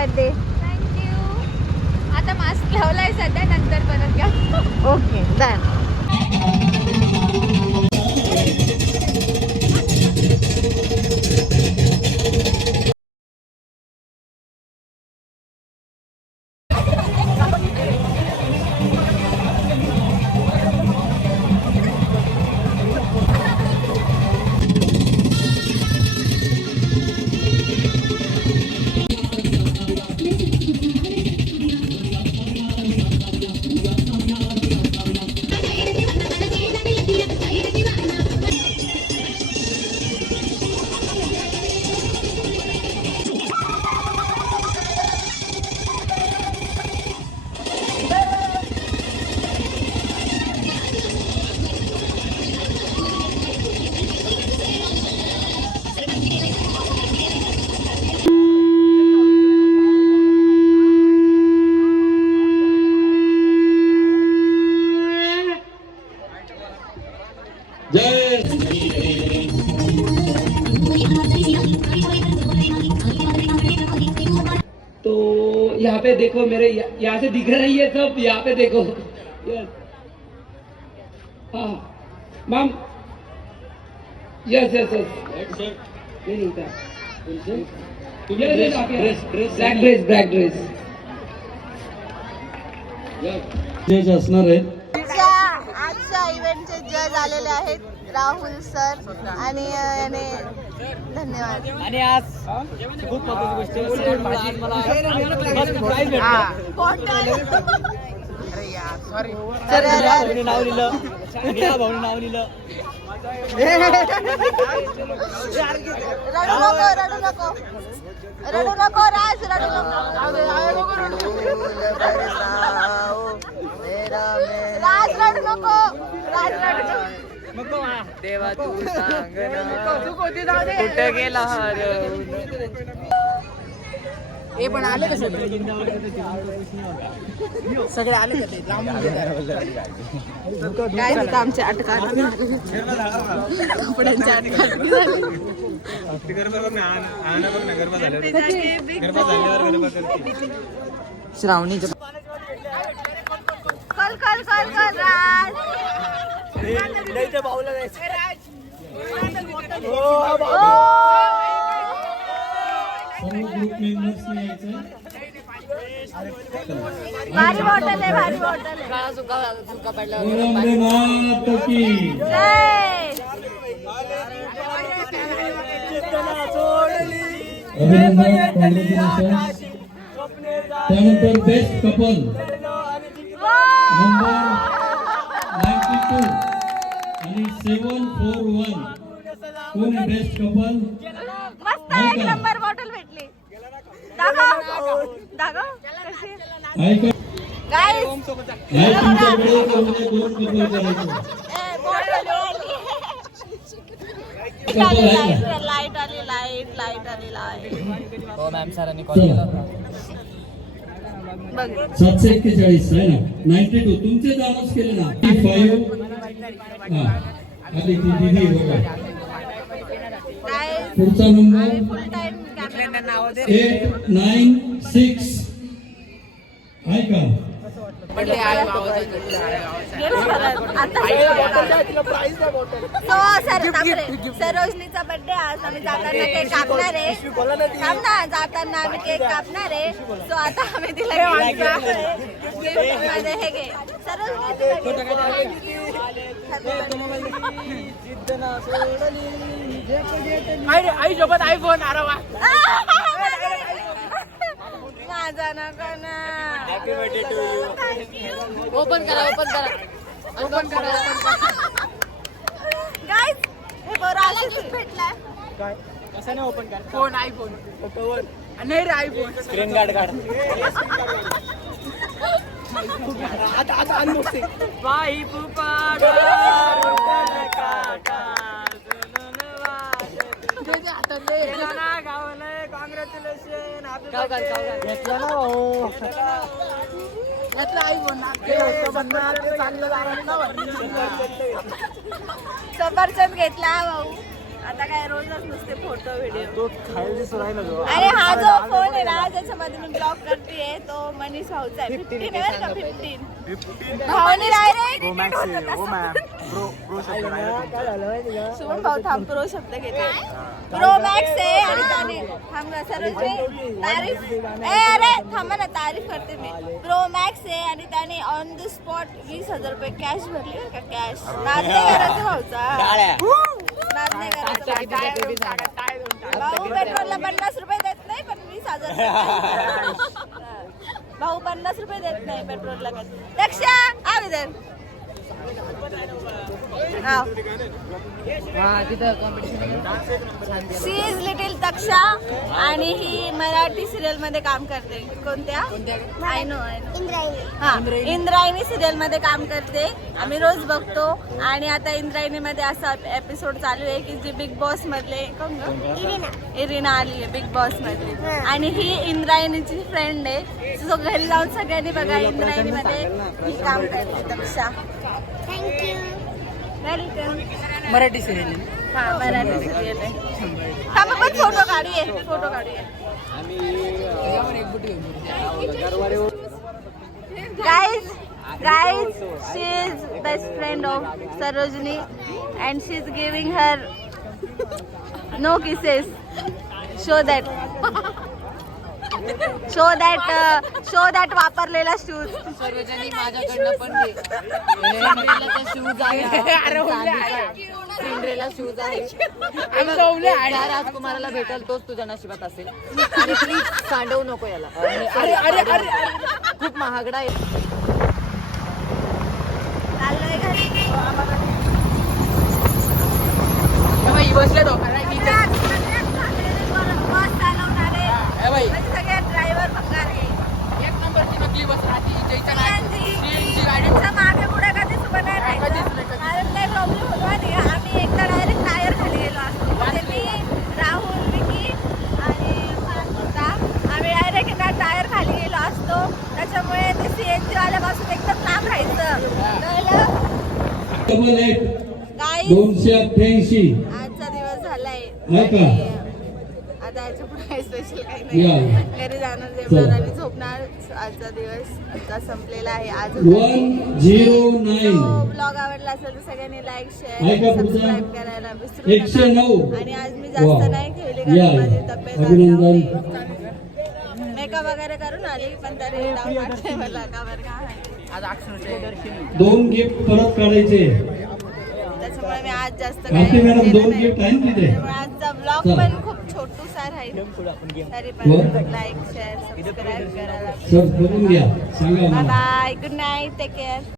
Birthday. Thank you. आता mask लावलाय सध्या, नंतर परत घ्या. Okay done. तो यहाँ पे देखो मेरे, यहाँ से दिख रही है सब, यहाँ पे देखो. यस हाँ मैम, यस यस यस. नहीं था. ब्लॅक ड्रेस जज असणार आहेत. आजच्या इव्हेंटचे जज आलेले आहेत राहुल सर आणि याने धन्यवाद. आणि आज खूप महत्त्वाची गोष्ट आहे, मला प्राइज भेटलं. भाऊने नाव लिहिलं, भाऊने नाव लिहिलं. रडू नको राज, रडू नको राज, रडू नको राज, रडू नको. देवा तू सांग कुठं गेला हे पण आले का सगळे आले का ते काय होतं आमच्या अटका कपड्यांच्या अटका श्रावणीचं कल कल कल कल राज. बाऊला जायचं. सर्व ग्रुप मेंबर्सने यायचं. भारी बॉटल आहे, भारी बॉटल आहे. रंगनाथ की अभिनंदन, कॉंग्रॅच्युलेशन. त्यानंतर बेस्ट कपल नंबर 92 आणि 741. कोण बेस्ट कपल? मस्त एक नंबर बॉटल भेटली. दाखव कशी आहे का? गाईस नाही तुमच्याकडे उद्या 2 कपल करायचे. लाईट आली, लाईट आली. हो मॅम, सरांनी कॉल केला होता. 741 आहे ना. 92 तुमचे अनाउन्स केले ना. 5 हा आधी ती दीदी बघा. पुढचा नंबर 896 आहे का? सरोजनीचा बर्थडे आज. आम्ही जाताना केक कापणार आहे. जाताना आम्ही केक कापणार आहे. सो आता आम्ही तिला गिफ्ट हे घे आई सोबत आयफोन. माझा नका ना. ओपन करा. गाईज हे बरं गिफ्ट भेटलाय. काय कशाने ओपन कर? Phone, iPhone. नाही रे, आयफोन. स्क्रीन गार्ड काढ. आता अनबॉक्सिंग. बाई पुपाड कॉंग्रॅच्युलेशन. घेतलं ना भाऊ. सफरचंद घेतला भाऊ. आता काय रोजच नुसते फोटो व्हिडिओ. तो खायला सुरायला जो अरे हा जो फोन आहे ना ज्याच्यामध्ये मी ब्लॉग करते तो मनीष भाऊचा आहे. 15 आहे बरं का 15. भाऊने डायरेक्ट प्रो मॅक्स आहे ओ मॅम प्रो शब्द नाही शुभम भाऊ थांब प्रो शब्द घेते. प्रो मॅक्स आहे आणि त्याने थांब ना सर्वजनी तारीफ अरे थांबा ना तारीफ करते मी. प्रो मॅक्स आहे आणि त्याने ऑन द स्पॉट 20,000 रुपये कॅश भरले बरं का कॅश. नाद नाही करायचं भाऊचा. नाद नाही करायचं. भाऊ पेट्रोलला 50 रुपये देत नाही पण 20,000 भाऊ 50 रुपये देत नाही पेट्रोलला. दक्षा आवेदन शी इज लिटिल तक्षा आणि ही मराठी सिरियल मध्ये काम करते. कोणत्या आय नो हा इंद्रायणी सिरियल मध्ये काम करते. आम्ही रोज बघतो आणि आता इंद्रायणी मध्ये असा एपिसोड चालू आहे की जी बिग बॉस मधले कोण इरिना आली आहे बिग बॉस मधली आणि ही इंद्रायणीची फ्रेंड आहे. सो घरी जाऊन सगळ्यांनी बघा इंद्रायणी मध्ये ही काम करते तक्षा. वेलकम. मराठी सिरियल हा मराठी सिरियल आहे. हा मग पण फोटो काढूये फोटो काढूये. Guys, she is best friend of Sarojini and she is giving her no kisses. Show that वापरलेला शूज. सर्वजणी माझ्याकडनं पण घे. शूज आहे सिंड्रेला शूज आहे ज्या राजकुमाराला भेटेल तोच तुझ्या नशिबात असेल आणि प्लीज सांडवू नको याला. खूप महागडा आहे. चाललोय घरी. बसले तो बस चालवणारे म्हणजे सगळे ड्रायव्हर भंगार आहे. एक नंबरची नकली बस राहते CNG गाडीचा मागे पुढे कधीच उभं नाही राहायचं. कारण लय प्रॉब्लेम होतो आणि आम्ही एकदा डायरेक्ट टायर खाली गेलो असतो. म्हणजे मी राहुल विकी आणि पार्थ होता. आम्ही डायरेक्ट एकदा टायर खाली गेलो असतो. त्याच्यामुळे ते CNG वाल्यापासून एकदम लांब राहायचं. कळलं? 288 आजचा दिवस झालाय. आहे का? आता याच्या पुढे स्पेशल काही नाही. घरी जाणार जेवणार आणि झोपणार. आजचा दिवस आता संपलेला आहे. आज 109 ब्लॉग आवडला असेल तर सगळ्यांनी लाईक आहे का शेअर पुढचा? सबस्क्राईब करायला विसरू 109 नका. आणि आज मी जास्त नाही खेळली कारण माझी तब्येत मेकअप वगैरे करून आली पण तरी डाऊन वाटतंय मला का बरं का माहिती. आज अक्षरशः दर्शनी 2 गिफ्ट परत काढायचे. त्याच्यामुळे मी आज जास्त आरती मॅडम केलं 2 नाही. गिफ्ट आहेत तिथे. त्यामुळे आजचा ब्लॉग चला. पण खूप छोटूसा राहील. तरी पण लाईक शेअर सबस्क्राईब करायला सब करून घ्या सांगा बाय मला. Bye good night take care.